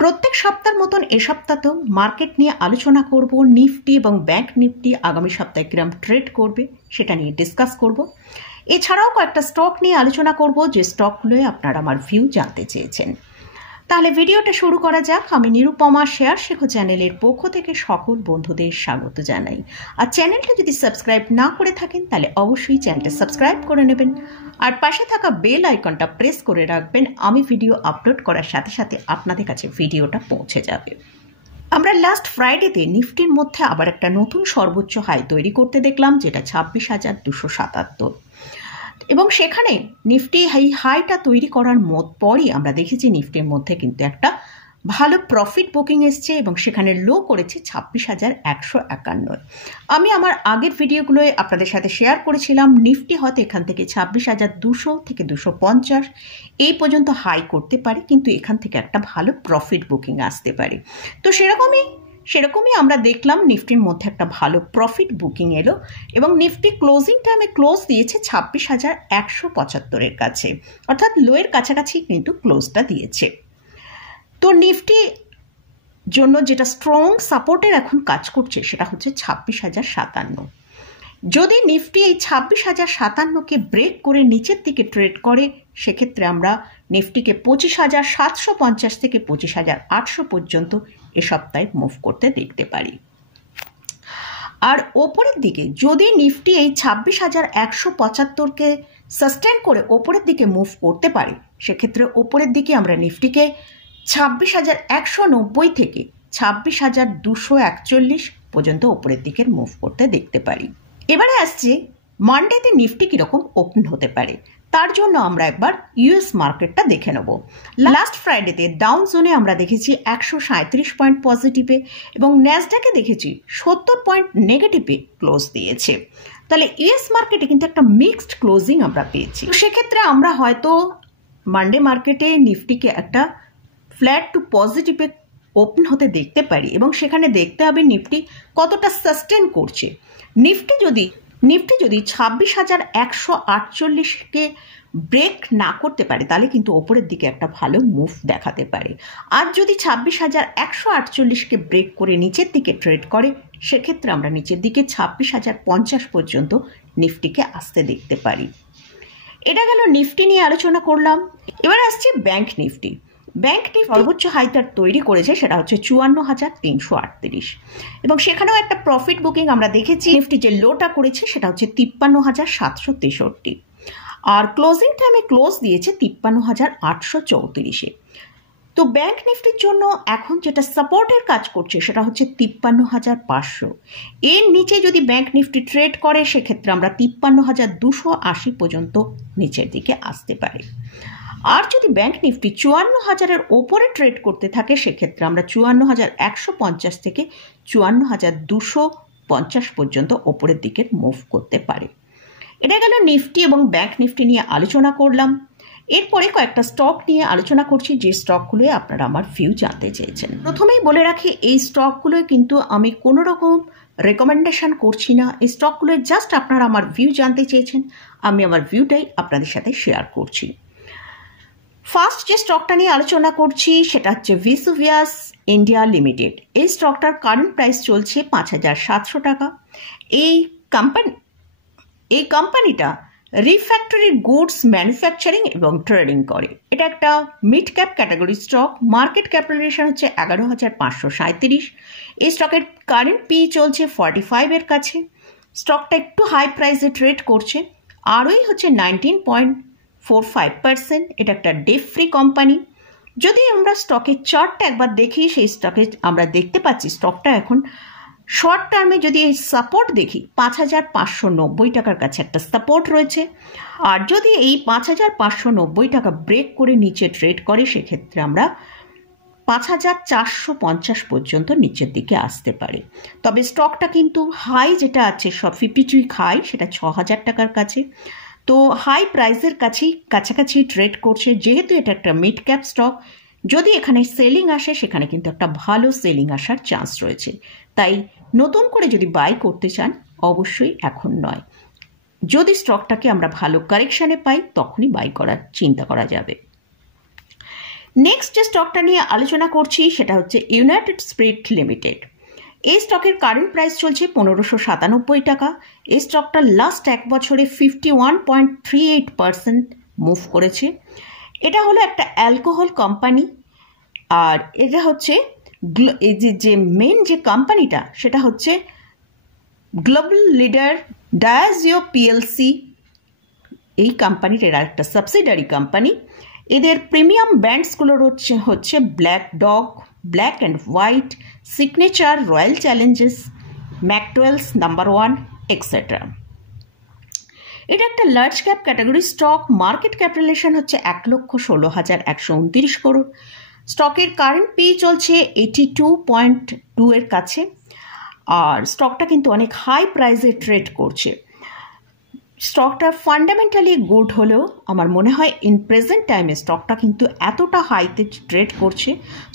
প্রত্যেক সপ্তাহের মতন এ সপ্তাহেও মার্কেট নিয়ে আলোচনা করব। নিফটি এবং ব্যাংক নিফটি আগামী সপ্তাহে কিরকম ট্রেড করবে সেটা নিয়ে ডিসকাস করব। এছাড়াও কয়েকটা স্টক নিয়ে আলোচনা করব, যে স্টকগুলোয় আপনারা আমার ভিউ জানতে চেয়েছেন। তাহলে ভিডিওটা শুরু করা যাক। আমি নিরুপমা শেয়ার শেখো চ্যানেলের পক্ষ থেকে সকল বন্ধুদের স্বাগত জানাই। আর চ্যানেলটা যদি সাবস্ক্রাইব না করে থাকেন তাহলে অবশ্যই চ্যানেলটা সাবস্ক্রাইব করে নেবেন, আর পাশে থাকা বেল আইকনটা প্রেস করে রাখবেন। আমি ভিডিও আপলোড করার সাথে সাথে আপনাদের কাছে ভিডিওটা পৌঁছে যাবে। আমরা লাস্ট ফ্রাইডেতে নিফটির মধ্যে আবার একটা নতুন সর্বোচ্চ হাই তৈরি করতে দেখলাম, যেটা 26,277, এবং সেখানে নিফটি হাইটা তৈরি করার পরই আমরা দেখেছি নিফটির মধ্যে কিন্তু একটা ভালো প্রফিট বুকিং এসছে এবং সেখানে লো করেছে 26,151। আমি আমার আগের ভিডিওগুলোয় আপনাদের সাথে শেয়ার করেছিলাম নিফটি হয়তো এখান থেকে 26,200 থেকে 250 এই পর্যন্ত হাই করতে পারে, কিন্তু এখান থেকে একটা ভালো প্রফিট বুকিং আসতে পারে। তো সেরকমই আমরা দেখলাম নিফটির মধ্যে একটা ভালো প্রফিট বুকিং এলো এবং নিফটি ক্লোজিং টাইমে ক্লোজ দিয়েছে 26,175 কাছে, অর্থাৎ লোয়ের কাছাকাছি কিন্তু ক্লোজটা দিয়েছে। তো নিফটি জন্য যেটা স্ট্রং সাপোর্টের এখন কাজ করছে সেটা হচ্ছে 26,057। যদি নিফটি এই 26,057কে ব্রেক করে নিচের দিকে ট্রেড করে, সেক্ষেত্রে আমরা নিফটিকে 25,750 থেকে 25,800 পর্যন্ত এ সপ্তাহে মুভ করতে দেখতে পারি। আর ওপরের দিকে যদি নিফটি এই 26,175কে সাস্টেন করে ওপরের দিকে মুভ করতে পারে, সেক্ষেত্রে ওপরের দিকে আমরা নিফটিকে 26,190 থেকে 26,241 পর্যন্ত ওপরের দিকের মুভ করতে দেখতে পারি। এবারে আসছে মানডেতে নিফটি কিরকম ওপেন হতে পারে, তার জন্য আমরা একবার ইউএস মার্কেটটা দেখে নেব। লাস্ট ফ্রাইডেতে ডাউন জোনে আমরা দেখেছি 137 পয়েন্ট পজিটিভে এবং ন্যাসডাকে দেখেছি 70 পয়েন্ট নেগেটিভে ক্লোজ দিয়েছে। তাহলে ইউএস মার্কেটে কিন্তু একটা মিক্সড ক্লোজিং আমরা পেয়েছি। সেক্ষেত্রে আমরা হয়তো মানডে মার্কেটে নিফটিকে একটা ফ্ল্যাট টু পজিটিভে ওপেন হতে দেখতে পারি এবং সেখানে দেখতে হবে নিফটি কতটা সাস্টেন করছে। নিফটি যদি 26,148কে ব্রেক না করতে পারে তাহলে কিন্তু ওপরের দিকে একটা ভালো মুভ দেখাতে পারে। আর যদি 26,148কে ব্রেক করে নিচের দিকে ট্রেড করে, সেক্ষেত্রে আমরা নিচের দিকে 26,050 পর্যন্ত নিফটিকে আসতে দেখতে পারি। এটা গেল নিফটি নিয়ে আলোচনা করলাম। এবার আসছে ব্যাংক নিফটি। ব্যাংক নিফটি সর্বোচ্চ হাইটার তৈরি করেছে, সেটা হচ্ছে 54,338 এবং সেখানেও একটা প্রফিট বুকিং আমরা দেখেছি। নিফটি যে লোটা করেছে সেটা হচ্ছে 53,763 আর ক্লোজিং টাইমে ক্লোজ দিয়েছে 53,834। তো ব্যাংক নিফটির জন্য এখন যেটা সাপোর্টের কাজ করছে সেটা হচ্ছে 53,500। এর নিচে যদি ব্যাংক নিফটি ট্রেড করে, সেক্ষেত্রে আমরা 53,280 পর্যন্ত নিচের দিকে আসতে পারি। আর যদি ব্যাংক নিফটি 54,000-এর ওপরে ট্রেড করতে থাকে, সেক্ষেত্রে আমরা 54,150 থেকে 54,250 পর্যন্ত ওপরের দিকে মুভ করতে পারি। এটা গেল নিফটি এবং ব্যাংক নিফটি নিয়ে আলোচনা করলাম। এরপরে কয়েকটা স্টক নিয়ে আলোচনা করছি, যে স্টকগুলোয় আপনারা আমার ভিউ জানতে চেয়েছেন। প্রথমেই বলে রাখি, এই স্টকগুলোয় কিন্তু আমি কোনো রকম রেকমেন্ডেশন করছি না। এই স্টকগুলোয় জাস্ট আপনারা আমার ভিউ জানতে চেয়েছেন, আমি আমার ভিউটাই আপনাদের সাথে শেয়ার করছি। ফার্স্ট যে স্টকটা নিয়ে আলোচনা করছি সেটা হচ্ছে ভেসুভিয়াস ইন্ডিয়া লিমিটেড। এই স্টকটার কারেন্ট প্রাইস চলছে 5,700 টাকা। এই কোম্পানিটা রিফ্যাক্টরি গুডস ম্যানুফ্যাকচারিং এবং ট্রেডিং করে। এটা একটা mid cap category stock. Market capitalisation হচ্ছে 11,537। এই স্টকের কারেন্ট পি চলছে 45-এর কাছে। স্টকটা একটু হাই প্রাইসে ট্রেড করছে। আরওই হচ্ছে 19.45%। এটা একটা ডেট ফ্রি কোম্পানি। যদি আমরা স্টকের চার্টটা একবার দেখি, সেই স্টকে আমরা দেখতে পাচ্ছি স্টকটা এখন শর্ট টার্মে যদি এই সাপোর্ট দেখি 5,590 টাকার কাছে একটা সাপোর্ট রয়েছে। আর যদি এই 5,590 টাকা ব্রেক করে নিচে ট্রেড করে, সেক্ষেত্রে আমরা 5,450 পর্যন্ত নিচের দিকে আসতে পারে। তবে স্টকটা কিন্তু হাই যেটা আছে সব 52 উইক হাই, সেটা 6,000 টাকার কাছে। তো হাই প্রাইসের কাছাকাছি ট্রেড করছে। যেহেতু এটা একটা মিড ক্যাপ স্টক, যদি এখানে সেলিং আসে, সেখানে কিন্তু একটা ভালো সেলিং আসার চান্স রয়েছে। তাই নতুন করে যদি বাই করতে চান, অবশ্যই এখন নয়। যদি স্টকটাকে আমরা ভালো কারেকশানে পাই, তখনই বাই করার চিন্তা করা যাবে। নেক্সট যে স্টকটা নিয়ে আলোচনা করছি সেটা হচ্ছে ইউনাইটেড স্পিরিট লিমিটেড। এই স্টকের কারেন্ট প্রাইস চলছে 1597 টাকা। এই স্টকটা লাস্ট এক বছরে 51.38% মুভ করেছে। এটা হলো একটা অ্যালকোহল কোম্পানি, আর এটা হচ্ছে এই যে মেন যে কোম্পানিটা সেটা হচ্ছে গ্লোবাল লিডার ডায়াজিও পিএলসি। এই কোম্পানির এরা একটা সাবসিডারি কোম্পানি। এদের প্রিমিয়াম ব্র্যান্ডসগুলো হচ্ছে Black Dog, Black and White, Signature, Royal Challenges, McDowell's number 1 etcetera. এটা একটা large cap category stock. Market capitalisation হচ্ছে 1,16,129 করোড়। স্টকের কারেন্ট পি চলছে 82.2 এর কাছে, আর স্টকটা কিন্তু অনেক হাই প্রাইসে ট্রেড করছে। স্টকটা ফান্ডামেন্টালি গুড হলেও আমার মনে হয় ইন প্রেজেন্ট টাইমে স্টকটা কিন্তু এতটা হাইতে ট্রেড করছে,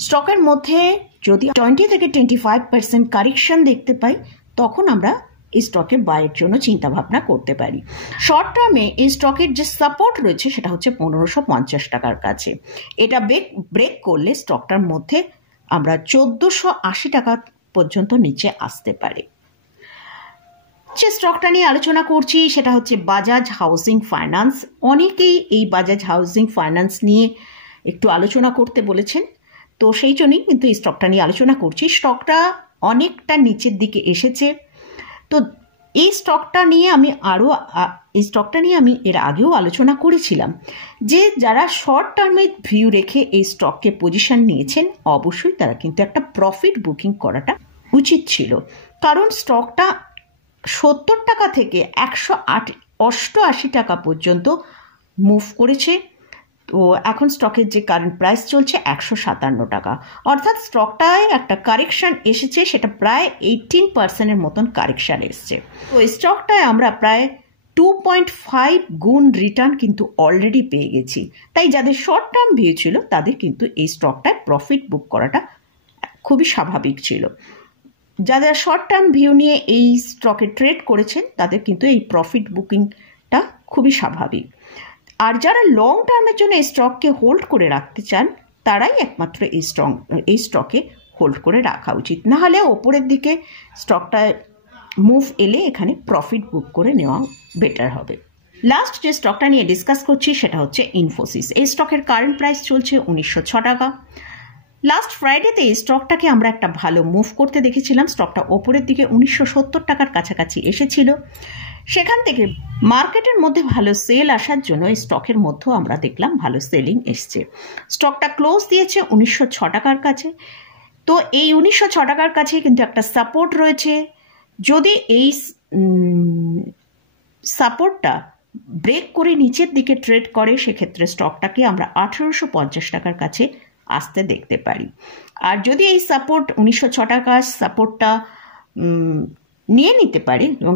স্টকের মধ্যে যদি 20 থেকে 25% কারেকশন দেখতে পাই তখন আমরা এই স্টকে বাইয়ের জন্য চিন্তা ভাবনা করতে পারি। শর্ট টার্মে এই স্টকের যে সাপোর্ট রয়েছে সেটা হচ্ছে 1550 টাকার কাছে। এটা ব্রেক করলে স্টকটার মধ্যে আমরা 1480 টাকা পর্যন্ত নিচে আসতে পারে। যে স্টকটা নিয়ে আলোচনা করছি সেটা হচ্ছে বাজাজ হাউজিং ফাইন্যান্স। অনেকেই এই বাজাজ হাউজিং ফাইন্যান্স নিয়ে একটু আলোচনা করতে বলেছেন, তো সেই জন্যই কিন্তু এই স্টকটা নিয়ে আলোচনা করছি। স্টকটা অনেকটা নিচের দিকে এসেছে, তো এই স্টকটা নিয়ে আমি এর আগেও আলোচনা করেছিলাম যে যারা শর্ট টার্মে ভিউ রেখে এই স্টককে পজিশন নিয়েছেন অবশ্যই তারা কিন্তু একটা প্রফিট বুকিং করাটা উচিত ছিল, কারণ স্টকটা 70 টাকা থেকে 188 টাকা পর্যন্ত মুভ করেছে। তো এখন স্টকের যে কারেন্ট প্রাইস চলছে 157 টাকা, অর্থাৎ স্টকটায় একটা কারেকশন এসেছে, সেটা প্রায় 18% মতন কারেকশন এসছে। তো এই স্টকটায় আমরা প্রায় 2.5 গুণ রিটার্ন কিন্তু অলরেডি পেয়ে গেছি। তাই যাদের শর্ট টার্ম ভিউ ছিল তাদের কিন্তু এই স্টকটায় প্রফিট বুক করাটা খুবই স্বাভাবিক ছিল। যারা শর্ট টার্ম ভিউ নিয়ে এই স্টকে ট্রেড করেছেন তাদের কিন্তু এই প্রফিট বুকিংটা খুবই স্বাভাবিক। আর যারা লং টার্মের জন্য এই স্টককে হোল্ড করে রাখতে চান তারাই একমাত্র এই স্টকে হোল্ড করে রাখা উচিত, না হলে ওপরের দিকে স্টকটা মুভ এলে এখানে প্রফিট বুক করে নেওয়া বেটার হবে। লাস্ট যে স্টকটা নিয়ে ডিসকাস করছি সেটা হচ্ছে ইনফোসিস। এই স্টকের কারেন্ট প্রাইস চলছে 1906 টাকা। লাস্ট ফ্রাইডেতে এই স্টকটাকে আমরা একটা ভালো মুভ করতে দেখেছিলাম। স্টকটা ওপরের দিকে 1970 টাকার কাছাকাছি এসেছিল, সেখান থেকে মার্কেটের মধ্যে ভালো সেল আসার জন্য এই স্টকের মধ্যেও আমরা দেখলাম ভালো সেলিং এসছে। স্টকটা ক্লোজ দিয়েছে 1906 টাকার কাছে। তো এই 1906 টাকার কাছে কিন্তু একটা সাপোর্ট রয়েছে। যদি এই সাপোর্টটা ব্রেক করে নিচের দিকে ট্রেড করে সেক্ষেত্রে স্টকটাকে আমরা 1850 টাকার কাছে আসতে দেখতে পারি। আর যদি এই সাপোর্ট 1906 টাকার সাপোর্টটা নিয়ে নিতে পারে এবং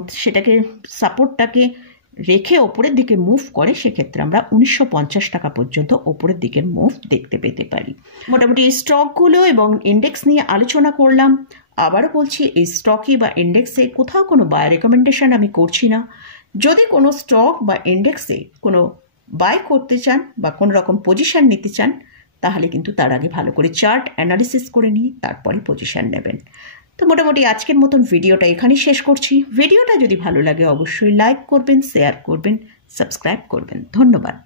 সাপোর্টটাকে রেখে ওপরের দিকে মুভ করে সেক্ষেত্রে আমরা 1950 টাকা পর্যন্ত ওপরের দিকের মুভ দেখতে পেতে পারি। মোটামুটি এই স্টকগুলো এবং ইন্ডেক্স নিয়ে আলোচনা করলাম। আবারও বলছি, এই স্টকে বা ইন্ডেক্সে কোথাও কোনো বাই রেকমেন্ডেশন আমি করছি না। যদি কোনো স্টক বা ইন্ডেক্সে কোনো বাই করতে চান বা কোনো রকম পজিশন নিতে চান তাহলে কিন্তু তার আগে ভালো করে চার্ট অ্যানালিসিস করে নিয়ে তারপরে পজিশন নেবেন। তো মোটামুটি আজকের মতন ভিডিওটা এখানেই শেষ করছি। ভিডিওটা যদি ভালো লাগে অবশ্যই লাইক করবেন, শেয়ার করবেন, সাবস্ক্রাইব করবেন। ধন্যবাদ।